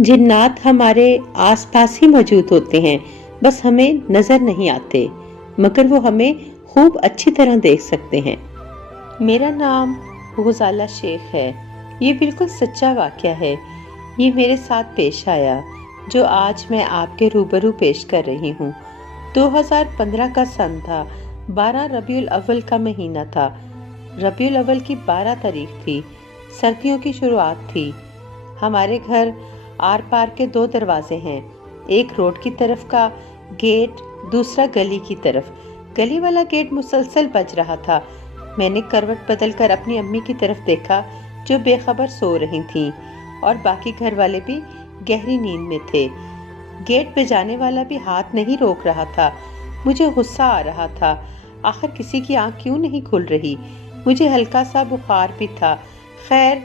जिन्नात हमारे आसपास ही मौजूद होते हैं, बस हमें नजर नहीं आते, मगर वो हमें खूब अच्छी तरह देख सकते हैं। मेरा नाम गुजाला शेख है। ये बिल्कुल सच्चा वाक़या है। ये मेरे साथ पेश आया, जो आज मैं आपके रूबरू पेश कर रही हूँ। 2015 का सन था। 12 रबीउल अव्वल का महीना था। रबीउल अव्वल की 12 तारीख थी। सर्दियों की शुरुआत थी। हमारे घर आर पार के 2 दरवाजे हैं, एक रोड की तरफ का गेट, दूसरा गली की तरफ। गली वाला गेट मुसलसल बज रहा था। मैंने करवट बदल कर अपनी अम्मी की तरफ देखा, जो बेखबर सो रही थीं, और बाकी घर वाले भी गहरी नींद में थे। गेट बजाने वाला भी हाथ नहीं रोक रहा था। मुझे गुस्सा आ रहा था, आखिर किसी की आंख क्यों नहीं खुल रही। मुझे हल्का सा बुखार भी था। खैर,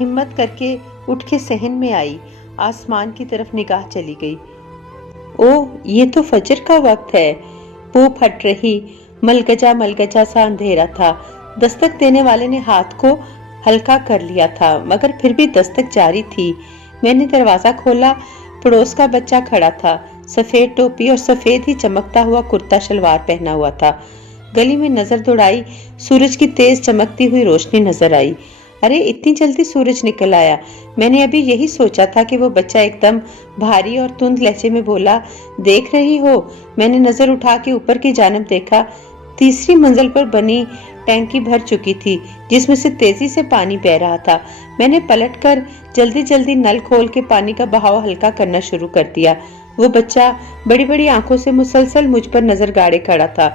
हिम्मत करके उठ के सहन में आई, आसमान की तरफ निगाह चली गई। ओह, ये तो फजर का वक्त है। वो फट रही, मलगजा मलगजा सा अंधेरा था। दस्तक देने वाले ने हाथ को हल्का कर लिया था, मगर फिर भी दस्तक जारी थी। मैंने दरवाजा खोला। पड़ोस का बच्चा खड़ा था, सफेद टोपी और सफेद ही चमकता हुआ कुर्ता शलवार पहना हुआ था। गली में नजर दौड़ाई, सूरज की तेज चमकती हुई रोशनी नजर आई। अरे, इतनी जल्दी सूरज निकल आया। मैंने अभी यही सोचा था कि वो बच्चा एकदम भारी और तुंद लहजे में बोला, देख रही हो? मैंने नजर उठा के ऊपर की जानिब देखा। तीसरी मंजिल पर बनी टैंकी भर चुकी थी, जिसमें से तेजी से पानी बह रहा था। मैंने पलटकर जल्दी जल्दी नल खोल के पानी का बहाव हल्का करना शुरू कर दिया। वो बच्चा बड़ी बड़ी आंखों से मुसलसल मुझ पर नजर गाड़े खड़ा था।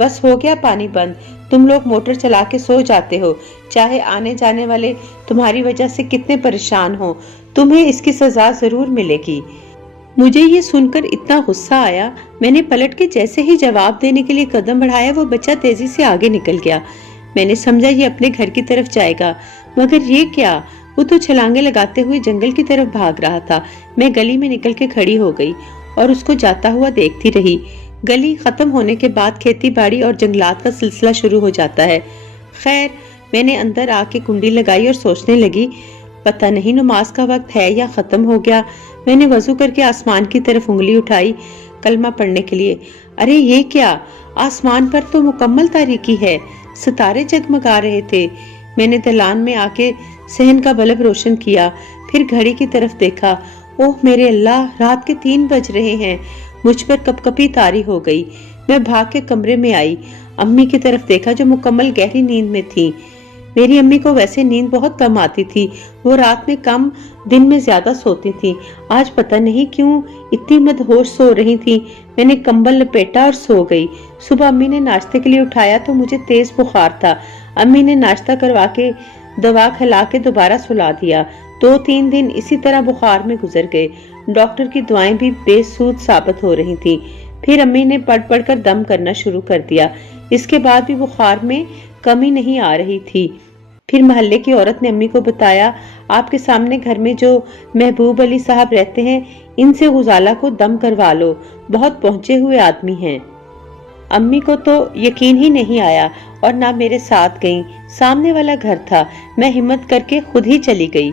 बस हो गया पानी बंद। तुम लोग मोटर चला के सो जाते हो, चाहे आने जाने वाले तुम्हारी वजह से कितने परेशान हो। तुम्हें इसकी सजा जरूर मिलेगी। मुझे ये सुनकर इतना गुस्सा आया, मैंने पलट के जैसे ही जवाब देने के लिए कदम बढ़ाया, वो बच्चा तेजी से आगे निकल गया। मैंने समझा ये अपने घर की तरफ जाएगा, मगर ये क्या, वो तो छलांगे लगाते हुए जंगल की तरफ भाग रहा था। मैं गली में निकल के खड़ी हो गई और उसको जाता हुआ देखती रही। गली खत्म होने के बाद खेती बाड़ी और जंगलात का सिलसिला शुरू हो जाता है। खैर, मैंने अंदर आके कुंडी लगाई और सोचने लगी, पता नहीं नमाज का वक्त है या खत्म हो गया। मैंने वजू करके आसमान की तरफ उंगली उठाई कलमा पढ़ने के लिए। अरे ये क्या, आसमान पर तो मुकम्मल तारीकी है, सितारे जगमगा रहे थे। मैंने दलान में आके सहन का बल्ब रोशन किया, फिर घड़ी की तरफ देखा। ओह मेरे अल्लाह, रात के 3 बज रहे हैं। मुझ पर कपकपी तारी हो गई। मैं भाग के कमरे में आई, अम्मी की तरफ देखा जो मुकम्मल गहरी नींद में थी। मेरी अम्मी को वैसे नींद बहुत कम आती थी। वो रात में कम, दिन में ज्यादा सोती थी। आज पता नहीं क्यों इतनी मदहोश सो रही थी। मैंने कंबल लपेटा और सो गई। सुबह अम्मी ने नाश्ते के लिए उठाया तो मुझे तेज बुखार था। अम्मी ने नाश्ता करवा के दवा खिला के दोबारा सुला दिया। 2-3 दिन इसी तरह बुखार में गुजर गए। डॉक्टर की दवाएं भी बेसूद साबित हो रही थी। फिर अम्मी ने पढ़ पढ़ कर दम करना शुरू कर दिया। इसके बाद भी बुखार में कमी नहीं आ रही थी। फिर मोहल्ले की औरत ने अम्मी को बताया, आपके सामने घर में जो महबूब अली साहब रहते हैं, इनसे गुजाला को दम करवा लो, बहुत पहुंचे हुए आदमी हैं। अम्मी को तो यकीन ही नहीं आया और ना मेरे साथ गईं। सामने वाला घर था। मैं हिम्मत करके खुद ही चली गई।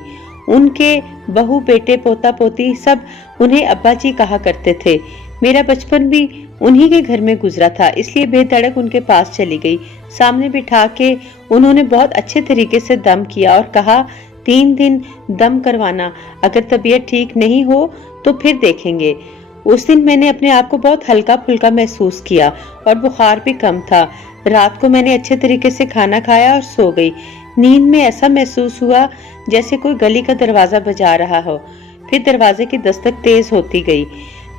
उनके बहू बेटे पोता पोती सब उन्हें अब्बा जी कहा करते थे। मेरा बचपन भी उन्हीं के घर में गुजरा था, इसलिए बेधड़क उनके पास चली गई। सामने बिठा के उन्होंने बहुत अच्छे तरीके से दम किया और कहा, 3 दिन दम करवाना, अगर तबीयत ठीक नहीं हो तो फिर देखेंगे। उस दिन मैंने अपने आप को बहुत हल्का फुल्का महसूस किया और बुखार भी कम था। रात को मैंने अच्छे तरीके से खाना खाया और सो गई। नींद में ऐसा महसूस हुआ जैसे कोई गली का दरवाजा बजा रहा हो। फिर दरवाजे की दस्तक तेज होती गई।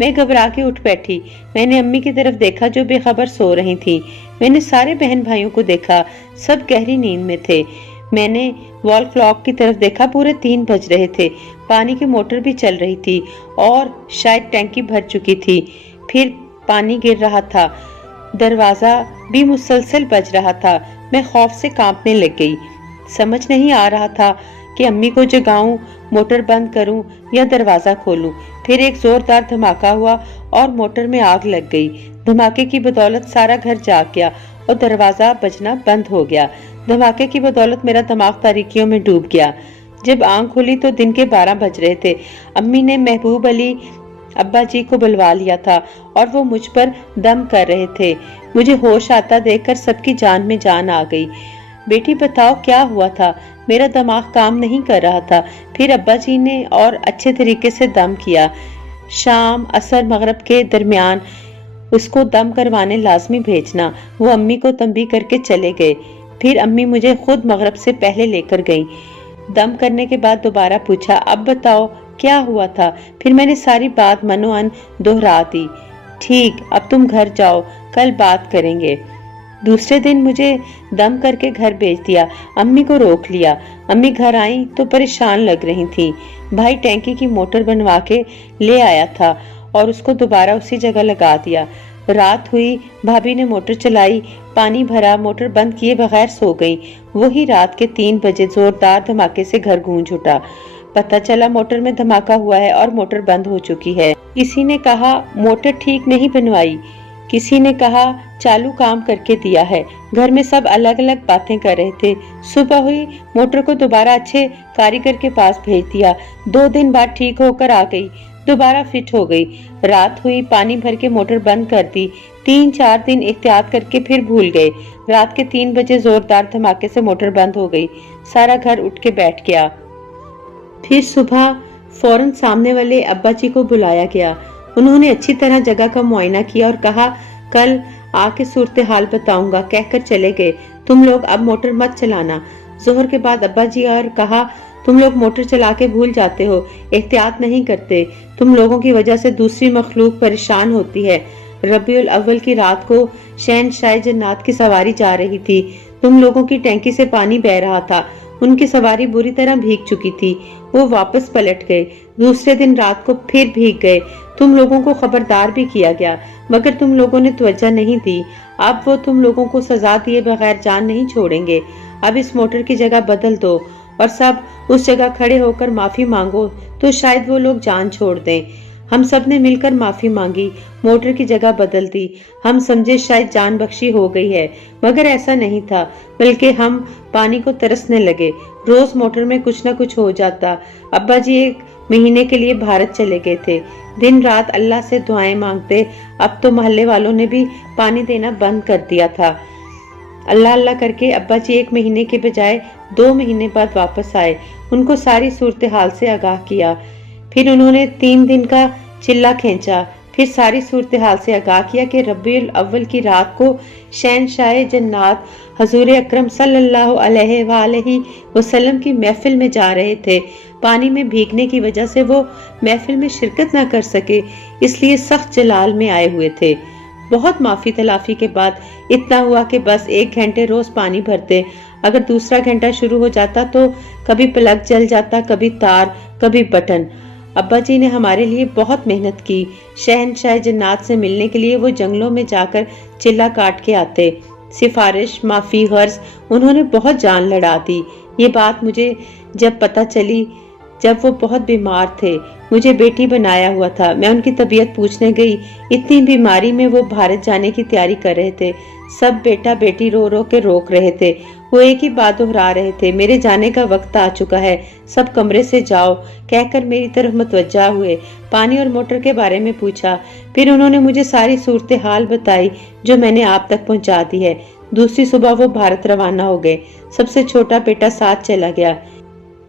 मैं घबरा के उठ बैठी। मैंने अम्मी की तरफ देखा जो बेखबर सो रही थी। मैंने सारे बहन भाइयों को देखा, सब गहरी नींद में थे। मैंने वॉल क्लॉक की तरफ देखा, पूरे 3 बज रहे थे। पानी की मोटर भी चल रही थी और शायद टैंकी भर चुकी थी। फिर पानी गिर रहा था। दरवाजा भी मुसलसल बज रहा था। मैं खौफ से कांपने लग गई। समझ नहीं आ रहा था कि अम्मी को जगाऊं, मोटर बंद करूं या दरवाजा खोलूं। फिर एक जोरदार धमाका हुआ और मोटर में आग लग गई। धमाके की बदौलत सारा घर जाग गया और दरवाजा बजना बंद हो गया। धमाके की बदौलत मेरा दिमाग तारीकियों में डूब गया। जब आंख खुली तो दिन के 12 बज रहे थे। अम्मी ने महबूब अली अब्बा जी को बुलवा लिया था और वो मुझ पर दम कर रहे थे। मुझे होश आता देखकर सबकी जान में जान आ गई। बेटी बताओ क्या हुआ था? मेरा दिमाग काम नहीं कर रहा था। फिर अब्बा जी ने और अच्छे तरीके से दम किया। शाम असर मगरब के दरमियान उसको दम करवाने लाजमी भेजना। वो अम्मी को तंबी करके चले गए। फिर अम्मी मुझे खुद मगरब से पहले लेकर गई। दम करने के बाद दोबारा पूछा, अब बताओ क्या हुआ था? फिर मैंने सारी बात मनोअन दोहरा दी। ठीक, अब तुम घर जाओ, कल बात करेंगे। दूसरे दिन मुझे दम करके घर भेज दिया। अम्मी को रोक लिया। अम्मी घर आई तो परेशान लग रही थी। भाई टैंकी की मोटर बनवा के ले आया था और उसको दोबारा उसी जगह लगा दिया। रात हुई, भाभी ने मोटर चलाई, पानी भरा, मोटर बंद किए बगैर सो गई। वही रात के 3 बजे जोरदार धमाके से घर गूंज उठा। पता चला मोटर में धमाका हुआ है और मोटर बंद हो चुकी है। किसी ने कहा मोटर ठीक नहीं बनवाई, किसी ने कहा चालू काम करके दिया है। घर में सब अलग अलग बातें कर रहे थे। सुबह हुई, मोटर को दोबारा अच्छे कारीगर के पास भेज दिया। 2 दिन बाद ठीक होकर आ गई, दोबारा फिट हो गई। रात हुई, पानी भर के मोटर बंद कर दी। 3-4 दिन एहतियात करके फिर भूल गए। रात के 3 बजे जोरदार धमाके से मोटर बंद हो गई। सारा घर उठ के बैठ गया। फिर सुबह फौरन सामने वाले अब्बा जी को बुलाया गया। उन्होंने अच्छी तरह जगह का मुआयना किया और कहा कल आके सूरत हाल बताऊंगा, कहकर चले गए। तुम लोग अब मोटर मत चलाना। जोहर के बाद अब्बा जी और कहा तुम लोग मोटर चला के भूल जाते हो, एहतियात नहीं करते। तुम लोगों की वजह से दूसरी मखलूक परेशान होती है। रबीउल अव्वल की रात को शहनशाह जन्नात की सवारी जा रही थी। तुम लोगों की टैंकी से पानी बह रहा था। उनकी सवारी बुरी तरह भीग चुकी थी। वो वापस पलट गए। दूसरे दिन रात को फिर भीग गए। तुम लोगों को खबरदार भी किया गया, मगर तुम लोगों ने तवज्जो नहीं दी। अब वो तुम लोगों को सजा दिए बगैर जान नहीं छोड़ेंगे। अब इस मोटर की जगह बदल दो और सब उस जगह खड़े होकर माफी मांगो तो शायद वो लोग जान छोड़ दें। हम सब ने मिलकर माफी मांगी, मोटर की जगह बदल दी। हम समझे शायद जान बख्शी हो गई है, मगर ऐसा नहीं था, बल्कि हम पानी को तरसने लगे। रोज मोटर में कुछ न कुछ हो जाता। अब्बा जी 1 महीने के लिए भारत चले गए थे। दिन रात अल्लाह से दुआएं मांगते। अब तो मोहल्ले वालों ने भी पानी देना बंद कर दिया था। अल्लाह अल्लाह करके अब्बा जी 1 महीने के बजाय 2 महीने बाद वापस आए। उनको सारी सूरत हाल से आगाह किया। फिर उन्होंने 3 दिन का चिल्ला खींचा। फिर सारी सूरत हाल से आगाह किया कि रबीउल अव्वल की रात को शहनशाह जन्नात हजूर अकरम सल्लल्लाहु अलैहि वसल्लम की महफिल में जा रहे थे। पानी में भीगने की वजह से वो महफिल में शिरकत न कर सके, इसलिए सख्त जलाल में आए हुए थे। बहुत माफी तलाफी के बाद इतना हुआ कि बस 1 घंटे रोज पानी भरते। अगर दूसरा घंटा शुरू हो जाता तो कभी प्लग जल जाता, कभी तार, कभी बटन। अब्बा जी ने हमारे लिए बहुत मेहनत की। शहनशाह जन्नात से मिलने के लिए वो जंगलों में जाकर चिल्ला काट के आते। सिफारिश, माफी, गर्ज, उन्होंने बहुत जान लड़ा दी। ये बात मुझे जब पता चली जब वो बहुत बीमार थे। मुझे बेटी बनाया हुआ था। मैं उनकी तबीयत पूछने गई। इतनी बीमारी में वो भारत जाने की तैयारी कर रहे थे। सब बेटा बेटी रो रो के रोक रहे थे। वो एक ही बात दोहरा रहे थे, मेरे जाने का वक्त आ चुका है, सब कमरे से जाओ, कहकर मेरी तरफ मुतवज्जा हुए। पानी और मोटर के बारे में पूछा। फिर उन्होंने मुझे सारी सूरत हाल बताई जो मैंने आप तक पहुंचा दी है। दूसरी सुबह वो भारत रवाना हो गए। सबसे छोटा बेटा साथ चला गया।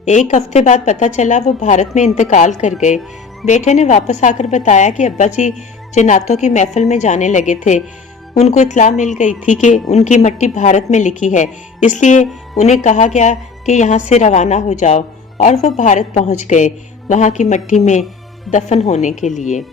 1 हफ्ते बाद पता चला वो भारत में इंतकाल कर गए। बेटे ने वापस आकर बताया कि अब्बा जी जन्नातों की महफिल में जाने लगे थे। उनको इत्तला मिल गई थी कि उनकी मट्टी भारत में लिखी है, इसलिए उन्हें कहा गया कि यहाँ से रवाना हो जाओ, और वो भारत पहुँच गए वहाँ की मट्टी में दफन होने के लिए।